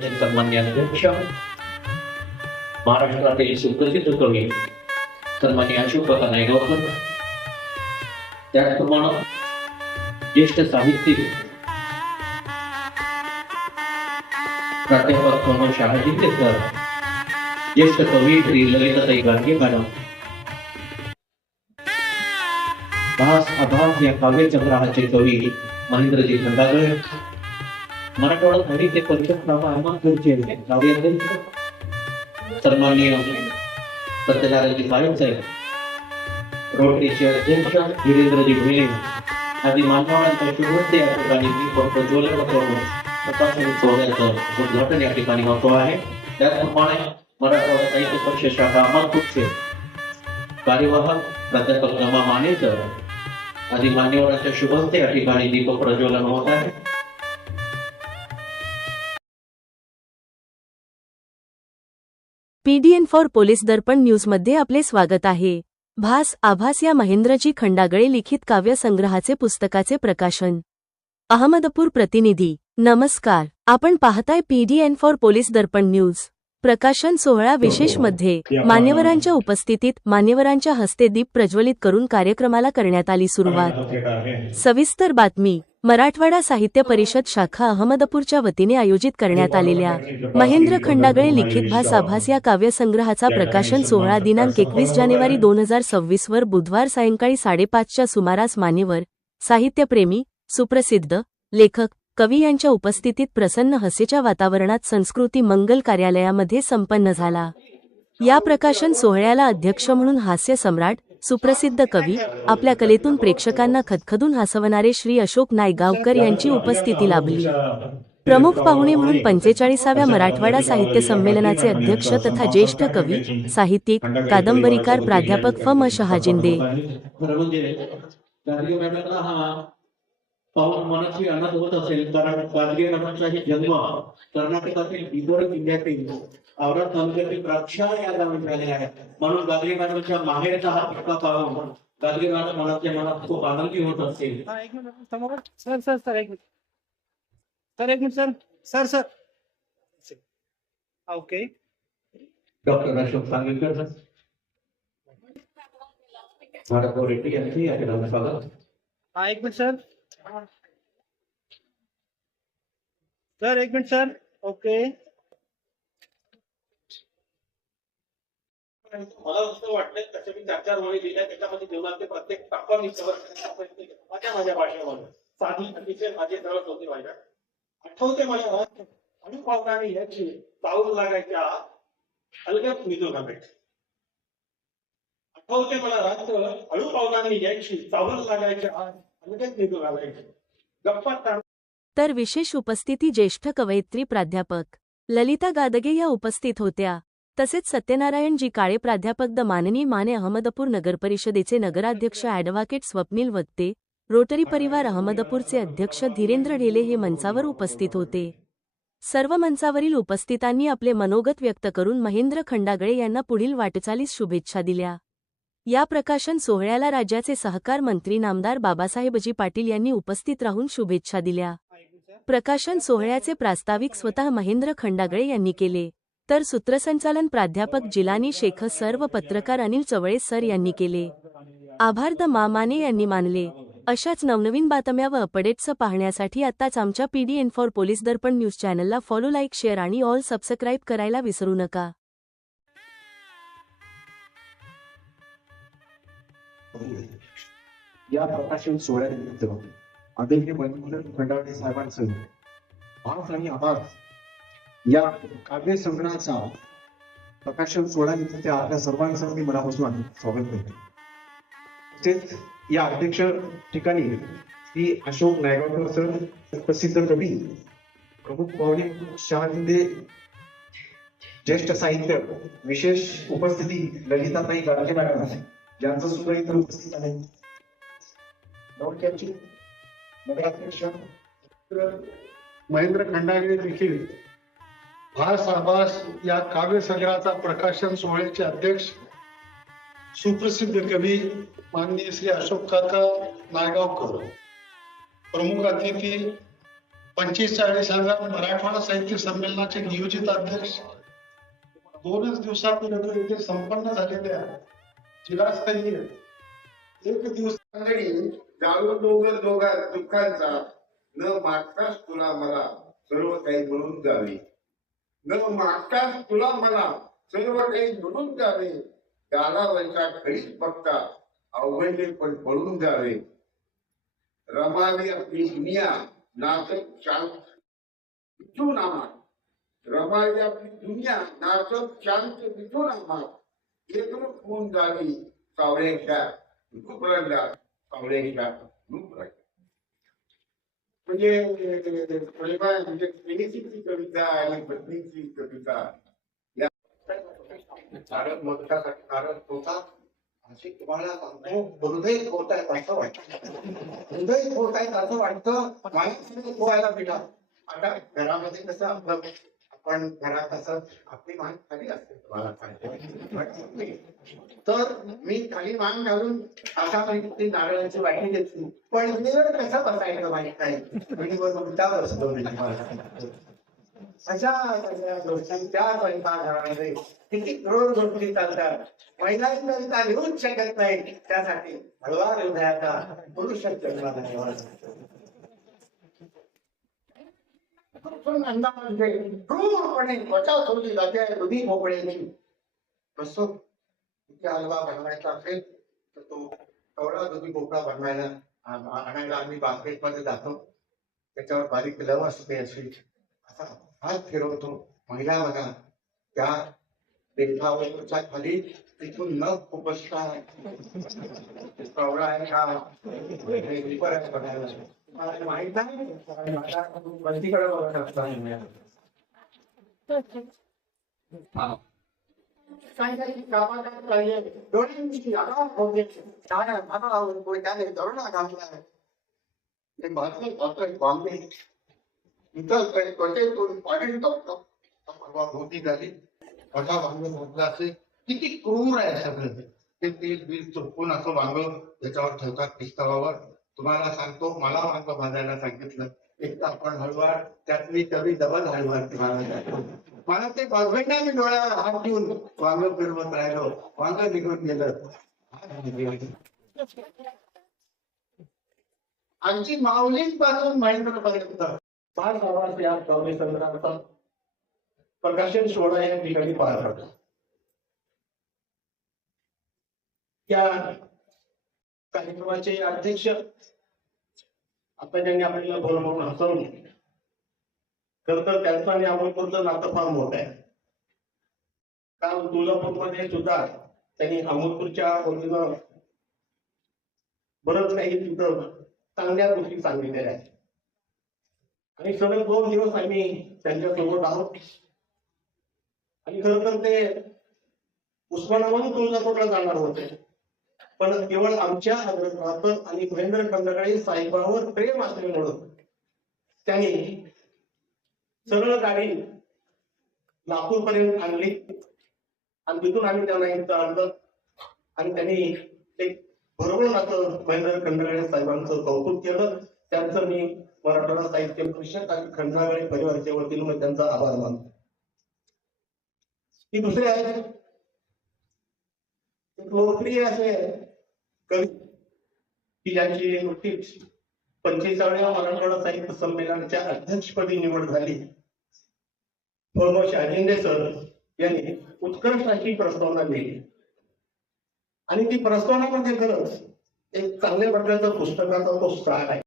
सन्मान्य अध्यक्ष महाराष्ट्रातील सुप्रसिद्ध कवी सन्मान्य अशोक नायगावकर त्याचप्रमाणे ज्येष्ठ साहित्यिक प्राध्यापक मनोज शहाजी सर ज्येष्ठ कवी श्री ललिताताई गाडगे मॅडम भास आभास या काव्यसंग्रहाचे कवी महेंद्रजी खंडागळे मराठवाडा साहित्य परिषद नावा अहमदपूरचे काव्याध्यक्ष सन्माननीय सत्यनारायणजी साहेब साहेब रोटरीचे अध्यक्ष वीरेंद्रजी भुले आदी मानवांच्या शुभते या ठिकाणी मी फक्त ज्वलपत्र तपासणी सोहळ्याचं उद्घाटन या ठिकाणी होतो आहे. त्याचप्रमाणे मराठवाडा साहित्य परिषद शाखा अहमदपूरचे कार्यवाहक प्राध्यापक रमा मानेकर आदी मान्यवरांच्या शुभस्ते या ठिकाणी दीपक प्रज्वलन होत आहे. पीडीएन फॉर पोलीस दर्पण न्यूजमध्ये आपले स्वागत आहे. भास आभास या महेंद्रजी खंडागळे लिखित काव्यसंग्रहाचे पुस्तकाचे प्रकाशन. अहमदपूर प्रतिनिधी नमस्कार. आपण पाहताय PDN for police Darpan news. प्रकाशन सोहळा विशेषमध्ये. मान्यवरांच्या उपस्थितीत मान्यवरांच्या हस्ते दीप प्रज्वलित करून कार्यक्रमाला करण्यात आली सुरुवात. सविस्तर बातमी. मराठवाडा साहित्य परिषद शाखा अहमदपूरच्या वतीने आयोजित करण्यात आलेल्या महेंद्र खंडागळे लिखित भास आभास या काव्यसंग्रहाचा प्रकाशन सोहळा दिनांक एकवीस जानेवारी दोन हजार सव्वीस वर बुधवार सायंकाळी साडेपाचच्या सुमारास मान्यवर साहित्यप्रेमी सुप्रसिद्ध लेखक कवी यांच्या उपस्थितीत प्रसन्न हसेच्या वातावरणात संस्कृती मंगल कार्यालयामध्ये संपन्न झाला. या प्रकाशन सोहळ्याला अध्यक्ष म्हणून हास्य सम्राट सुप्रसिद्ध कवी आपल्या कलेतून प्रेक्षकांना खदखदून हसवणारे श्री अशोक नायगावकर यांची उपस्थिती लाभली. प्रमुख पाहुणे म्हणून पंचेचाळीसाव्या मराठवाडा साहित्य संमेलनाचे अध्यक्ष तथा ज्येष्ठ कवी साहित्यिक कादंबरीकार प्राध्यापक फ. म. शहाजिंदे. पाहून मनाची अनाथ होत असेल कारण गाडगे मॅडमचाही जन्म कर्नाटकातील बिदर जिल्ह्यातील औरत तालुक्यातील राक्षा या गावी झाले आहे. म्हणून गाडगे मॅडमच्या माहेरचा हा पिका पाहून गाडगे मॅडम मनाच्या मनात खूप आनंदी होत असेल. एक मिनिट समोर. सर सर सर एक मिनिट. सर एक minute sir. Sir sir. Okay. Doctor Ashok Sangalikar Bharat Reddy यांचे या ठिकाणी स्वागत हा एक मिनिट सर. हा. सर एक मिनिट सर. ओके. मला असं वाटलं तसे मी चार चार ओळी लिहिल्या त्याच्यामध्ये जीवनातले प्रत्येक टप्पा मी cover करण्याचा प्रयत्न केला. माझ्या माझ्या भाषेमध्ये साधी अतिशय माझे सरळ होते माझ्या. आठवते मला आणि पावसाने याची पाऊल लागायच्या अलगद निघून भेट आठवते मला रात्र हळू पावसाने याची चावल लागायच्या तर विशेष उपस्थिती ज्येष्ठ कवयित्री प्राध्यापक ललिता गादगे या उपस्थित होत्या. तसेच सत्यनारायणजी काळे प्राध्यापक द माननीय माने अहमदपूर नगरपरिषदेचे नगराध्यक्ष ॲडव्होकेट स्वप्नील वत्ते रोटरी परिवार अहमदपूरचे अध्यक्ष धीरेंद्र ढेले हे मंचावर उपस्थित होते. सर्व मंचावरील उपस्थितांनी आपले मनोगत व्यक्त करून महेंद्र खंडागळे यांना पुढील वाटचालीस शुभेच्छा दिल्या. या प्रकाशन सोहळ्याला राज्याचे सहकार मंत्री नामदार बाबासाहेबजी पाटील यांनी उपस्थित राहून शुभेच्छा दिल्या. प्रकाशन सोहळ्याचे प्रास्ताविक स्वतः महेंद्र खंडागळे यांनी केले. तर सूत्रसंचालन प्राध्यापक जिलानी शेख सर्व पत्रकार अनिल चवळे सर यांनी केले. आभार द मामाने यांनी मानले. अशाच नवनवीन बातम्या व अपडेट्स पाहण्यासाठी आत्ताच आमच्या PDN for police Darpan news चॅनलला फॉलो लाईक शेअर आणि ऑल सबस्क्राईब करायला विसरू नका. या प्रकाशन सोहळ्यानिमित्त आदरणीय महेंद्र खंडागळे साहेबांचं आज आणि आभार या काव्य संग्रहाचा प्रकाशन सोहळ्यानिमित्त आपल्या सर्वांचं मी मनापासून स्वागत करतो. तसेच या अध्यक्ष ठिकाणी श्री अशोक नायगावकर सर प्रसिद्ध कवी प्रमुख पाहुणे शहाजिंदे ज्येष्ठ साहित्य विशेष उपस्थिती ललिताताई गाडगे मॅडम यांचं सुद्धा इथं उपस्थित आहे तालुक्याचे नगराध्यक्ष महेंद्र खंडागळे देखील भास आभास या काव्य संग्रहाचा प्रकाशन सोहळ्याचे अध्यक्ष सुप्रसिद्ध कवी माननीय श्री अशोक काका नायगावकर. प्रमुख अतिथी पंचेचाळीसाव्या मराठवाडा साहित्य संमेलनाचे नियोजित अध्यक्ष दोनच दिवसात संपन्न झालेल्या जिल्हास्तरीय एक दिवस मंडळी दोघं डोंगर दोघा दुःखांचा न मागताच तुला मला सर्व काही म्हणून जावे न मागताच तुला मला सर्व काही म्हणून जावे गालावरच्या खरीच बघता अवघडले पण पळून जावे रमावी आपली दुनिया नाचक शांत विठू नामात रमावी आपली दुनिया नाचक शांत विठू नामात एकरूप होऊन जावी सावळ्याच्या उपरंगा सावळ्याच्या रूपरंगा म्हणजे प्रेमा म्हणजे प्रेयसीची कविता आणि पत्नीची कविता या नारद मोदकासाठी नारद होता असे तुम्हाला सांगतो हृदय होत आहेत असं वाटतं हृदय होत आहेत असं वाटतं माणसाने पोहायला भेटा आता घरामध्ये कसं आपण घरात असं आपली मान खाली असते. तर मी खाली मान घालून असा माहिती नारळाची वाटी घेतली. पण वेळ कसा बसायचं माहीत नाही. वर उलटा बसतो मी. अशा सगळ्या स्वयंपाकघरामध्ये किती करोड गोष्टी चालतात. महिलांकरिता लिहूच शकत नाही. त्यासाठी हळवा हृदयाचा पुरुष जन्माला. पण अंदामध्ये क्रूरपणे त्वचा सोडली जाते हृदय मोकळ्याने कसं किती हलवा बनवायचा असेल तर तो कवळा दुधी भोपळा बनवायला आणायला आम्ही बास्केटमध्ये जातो त्याच्यावर बारीक लव असते अशी असा हात फिरवतो महिला बघा त्या देठावरच्या खाली तिथून न खुपसता कवळा आहे का हे बघायला माहीत नाही. काही काही कामाला डोळ्यांची आगाव होते दरोडा घातलाय ते भारतीय भारतीय बॉम्बे इथं काही त्वचेतून पाणी टाकतो परवा झाली. माझा वांग म्हटलं असे. किती क्रूर आहे सगळं ते. तेल बिल चुकून असं वांग त्याच्यावर ठेवतात पिस्तवावर तुम्हाला सांगतो मला मार्ग भाजायला सांगितलं. एक तर आपण हळवार त्यातली कवी डबल हळवार तुम्हाला मला ते बघवेन नाही मी डोळ्यावर हात ठेवून वांग फिरवत राहिलो. वांग निघून गेलं. आमची माऊलींपासून महेंद्रपर्यंत पाच गावात या कवी संग्रहाचा प्रकाशन सोहळा या ठिकाणी पार पडला. या कार्यक्रमाचे अध्यक्ष. आता त्यांनी आपल्याला बोलवून हसवलं खर तर त्यांचं आणि अमोलपूरचं नातं फार मोठं आहे. काल तुळजापूरमध्ये सुद्धा त्यांनी अमोलपूरच्या वतीनं बरंच काही तिथं चांगल्या गोष्टी सांगितलेल्या आहेत. आणि सलग दोन दिवस आम्ही त्यांच्यासोबत आहोत. आणि खर तर ते उस्मानाबाद तुळजापूरला जाणार होते. पण केवळ आमच्या आग्रहात आणि महेंद्र खंडकडे साहेबावर प्रेम असल्यामुळं त्यांनी सरळ गाडी लातूर पर्यंत आणली. आणि तिथून आम्ही त्यांना इथं आणलं. आणि त्यांनी एक भरभरून असं महेंद्र खंडकडे साहेबांचं कौतुक केलं. त्यांचं मी मराठवाडा साहित्य परिषद आणि खंडागळे परिवाराच्या वतीनं मी त्यांचा आभार मानतो. ही दुसरे आहेत. लोकप्रिय असे कवी. ही ज्यांची नुकतीच पंचेचाळीव्या मराठवाडा साहित्य संमेलनाच्या अध्यक्षपदी निवड झाली. प्रमोद शाजिंदे सर यांनी उत्कर्ष अशी प्रस्तावना लिहिली. आणि ती प्रस्तावना म्हणजे खरंच एक चांगल्या प्रकारचं पुस्तकाचा तो सार आहे.